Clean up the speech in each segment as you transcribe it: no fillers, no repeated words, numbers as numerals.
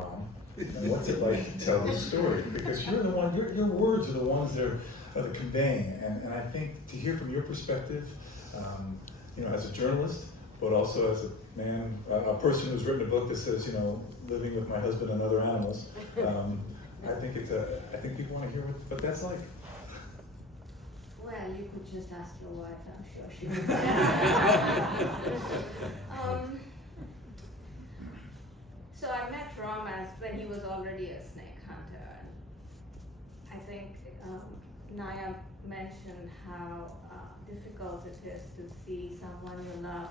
Ram, and what's it like to tell this story? Because you're the one, your words are the ones that are the conveying, and I think to hear from your perspective, as a journalist, but also as a man, a person who's written a book that says, living with my husband and other animals. I think people want to hear what that's like. Well, you could just ask your wife, I'm sure she would. So I met Ram when he was already a snake hunter. I think Naya mentioned how difficult it is to see someone you love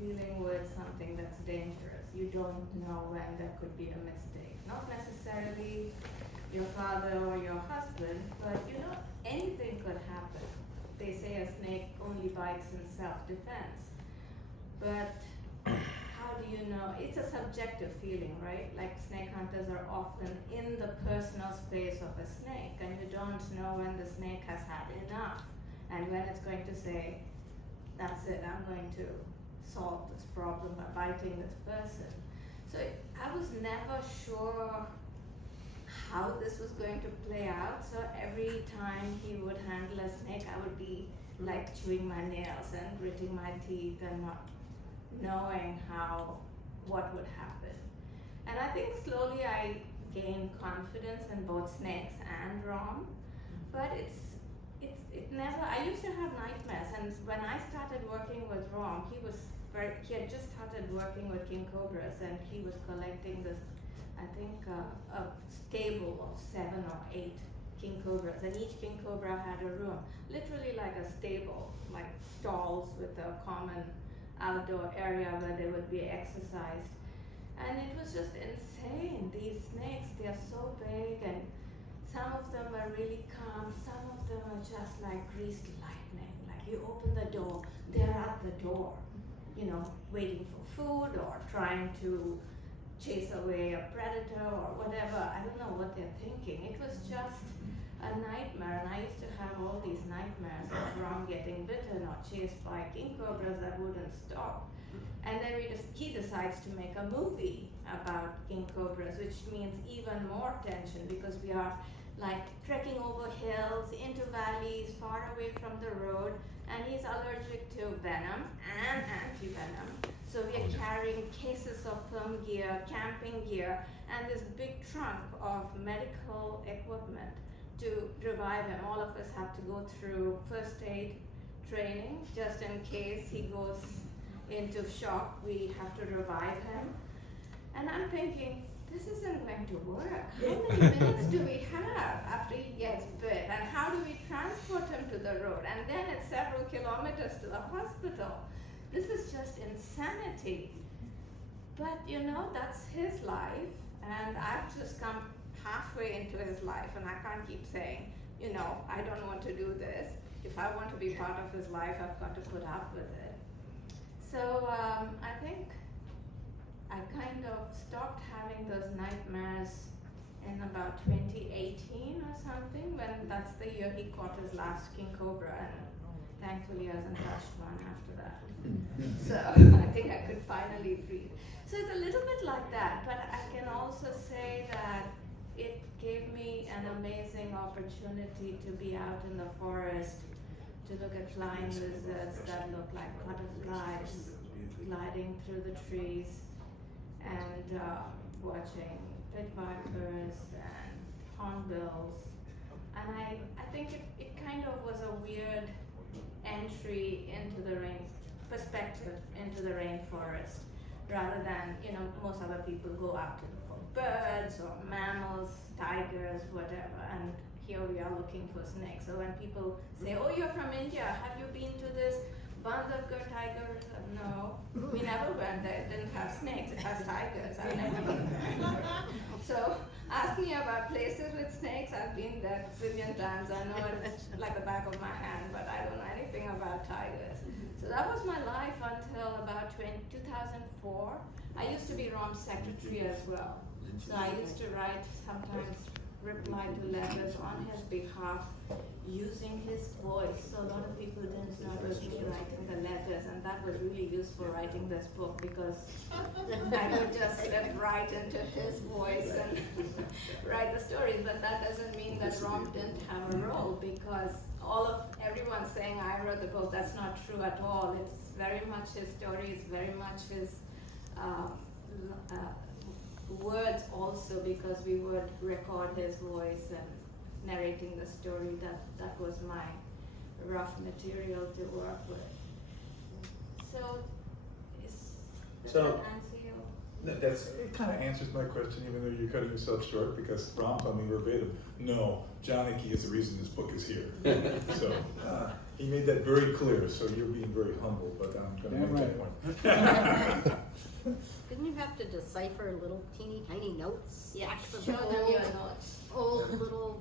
dealing with something that's dangerous. You don't know when there could be a mistake. Not necessarily your father or your husband, but anything could happen. They say a snake only bites in self-defense. But how do you know? It's a subjective feeling, right? Like snake hunters are often in the personal space of a snake, and you don't know when the snake has had enough and when it's going to say, that's it, I'm going to solve this problem by biting this person. So I was never sure how this was going to play out. So every time he would handle a snake, I would be like chewing my nails and gritting my teeth and not knowing what would happen. And I think slowly I gained confidence in both snakes and Ram, but it never, I used to have nightmares, and when I started working with Ram, he had just started working with king cobras, and he was collecting this, I think, a stable of 7 or 8 king cobras, and each king cobra had a room, literally like a stable, like stalls with a common outdoor area where they would be exercised. And it was just insane. These snakes, they are so big, and some of them are really calm, some of them are just like greased lightning. Like you open the door, they're at the door, waiting for food or trying to chase away a predator or whatever. I don't know what they're thinking. It was just a nightmare, and I used to have all these nightmares of Ram getting bitten or chased by king cobras that wouldn't stop. And then he decides to make a movie about king cobras, which means even more tension because we are like trekking over hills, into valleys, far away from the road, and he's allergic to venom and anti-venom. So we are carrying cases of film gear, camping gear, and this big trunk of medical equipment to revive him. All of us have to go through first aid training just in case he goes into shock. We have to revive him. And I'm thinking, this isn't going to work. How many minutes do we have after he gets bit? And how do we transport him to the road? And then it's several kilometers to the hospital. This is just insanity. But that's his life, and I've just come halfway into his life, and I can't keep saying, I don't want to do this. If I want to be part of his life, I've got to put up with it. So I think I kind of stopped having those nightmares in about 2018 or something, when that's the year he caught his last king cobra, and thankfully hasn't touched one after that. So I think I could finally breathe. So it's a little bit like that, but I can also say that it gave me an amazing opportunity to be out in the forest, to look at flying lizards that look like butterflies gliding through the trees, and watching pit vipers and hornbills. And I think it kind of was a weird entry into the perspective into the rainforest, rather than, most other people go out to look for birds or mammals, tigers, whatever, and here we are looking for snakes. So when people say, oh, you're from India, have you been to this Bandhavgarh tiger reserve? No, we never went there. It didn't have snakes, it has tigers. I've never been there. So ask me about places with snakes. I've been there a zillion times. I know it's like the back of my hand, but I don't know anything about tigers. So that was my life until about 2004. I used to be Ram's secretary as well. So I used to write sometimes reply to letters on his behalf using his voice. So a lot of people didn't know it was me writing the letters, and that was really useful writing this book because I could just slip right into his voice and write the stories. But that doesn't mean that Rom didn't have a role, because everyone saying I wrote the book, that's not true at all. It's very much his story, it's very much his words also, because we would record his voice and narrating the story. That was my rough material to work with. So, does that answer you? No, it kind of answers my question, even though you're cutting yourself short, because Ram told me verbatim, no, Janaki is the reason this book is here. So he made that very clear, so you're being very humble, but I'm going to make that point. Didn't you have to decipher little teeny tiny notes? Yeah, Stacks of show them your notes. old little,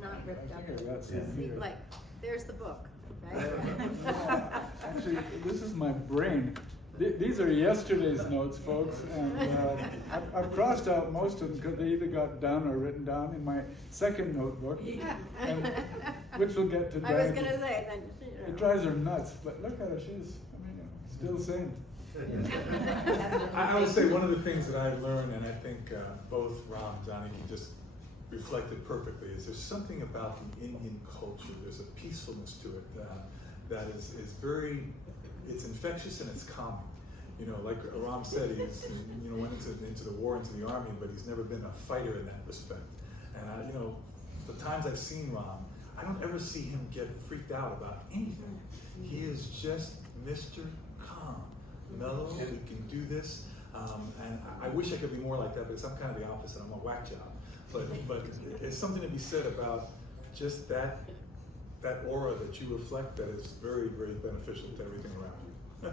not ripped up, Yeah. like, there's the book, right? Actually, this is my brain. These are yesterday's notes, folks, and I've crossed out most of them because they either got done or written down in my second notebook, and, which we'll get to. I was gonna say, then, It drives her nuts, but look at her, she's, still sane. I would say one of the things that I've learned, and I think both Ram and Janaki just reflected perfectly, is there's something about the Indian culture. There's a peacefulness to it that is very, it's infectious and it's calming. You know, like Ram said, he's went into the war, into the army, but he's never been a fighter in that respect. And the times I've seen Ram, I don't ever see him get freaked out about anything. He is just Mr. Calm, mellow. We can do this, and I wish I could be more like that, because I'm kind of the opposite. I'm a whack job. But it's something to be said about just that aura that you reflect that is very, very beneficial to everything around you.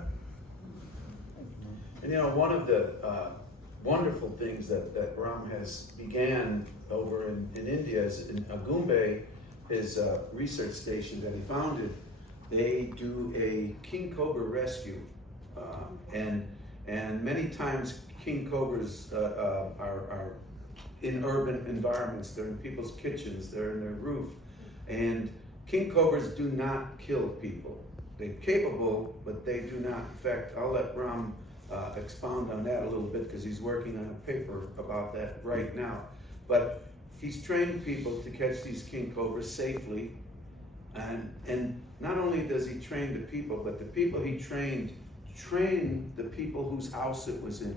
And one of the wonderful things that Ram has began over in India is in Agumbe, his research station that he founded. They do a king cobra rescue, and many times king cobras are in urban environments. They're in people's kitchens, they're in their roof, and king cobras do not kill people. They're capable, but they do not infect. I'll let Ram expound on that a little bit, because he's working on a paper about that right now. But he's trained people to catch these king cobras safely, and not only does he train the people, but the people he trained the people whose house it was in.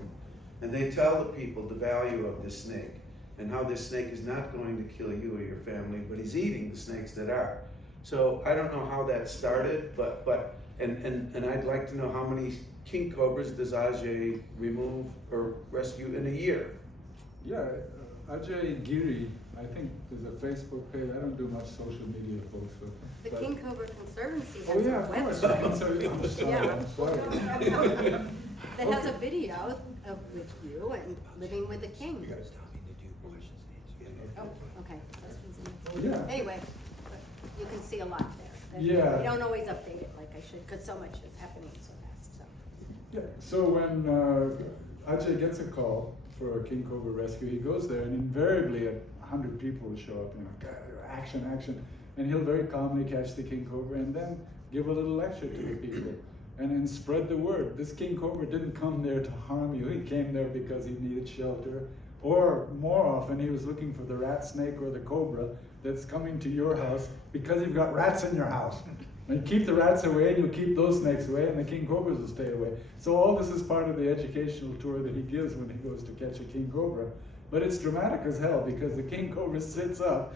And they tell the people the value of this snake, and how this snake is not going to kill you or your family, but he's eating the snakes that are. So I don't know how that started, and I'd like to know how many king cobras does Ajay remove or rescue in a year? Yeah, Ajay Giri, I think there's a Facebook page. I don't do much social media, folks. The King Cobra Conservancy Oh has yeah, a of course. website. I'm sorry, Yeah. I'm sorry. That has a video with you and living with the king. You gotta stop me to do questions and answers. Oh, okay. Yeah. Anyway, but you can see a lot there. Yeah. We don't always update it like I should, because so much is happening so fast, so. Yeah, so when Ajay gets a call for a king cobra rescue, he goes there, and invariably 100 people will show up, action, action, and he'll very calmly catch the king cobra and then give a little lecture to the people and then spread the word. This king cobra didn't come there to harm you. He came there because he needed shelter, or more often he was looking for the rat, snake, or the cobra that's coming to your house because you've got rats in your house. And you keep the rats away, and you'll keep those snakes away, and the king cobras will stay away. So all this is part of the educational tour that he gives when he goes to catch a king cobra. But it's dramatic as hell, because the king cobra sits up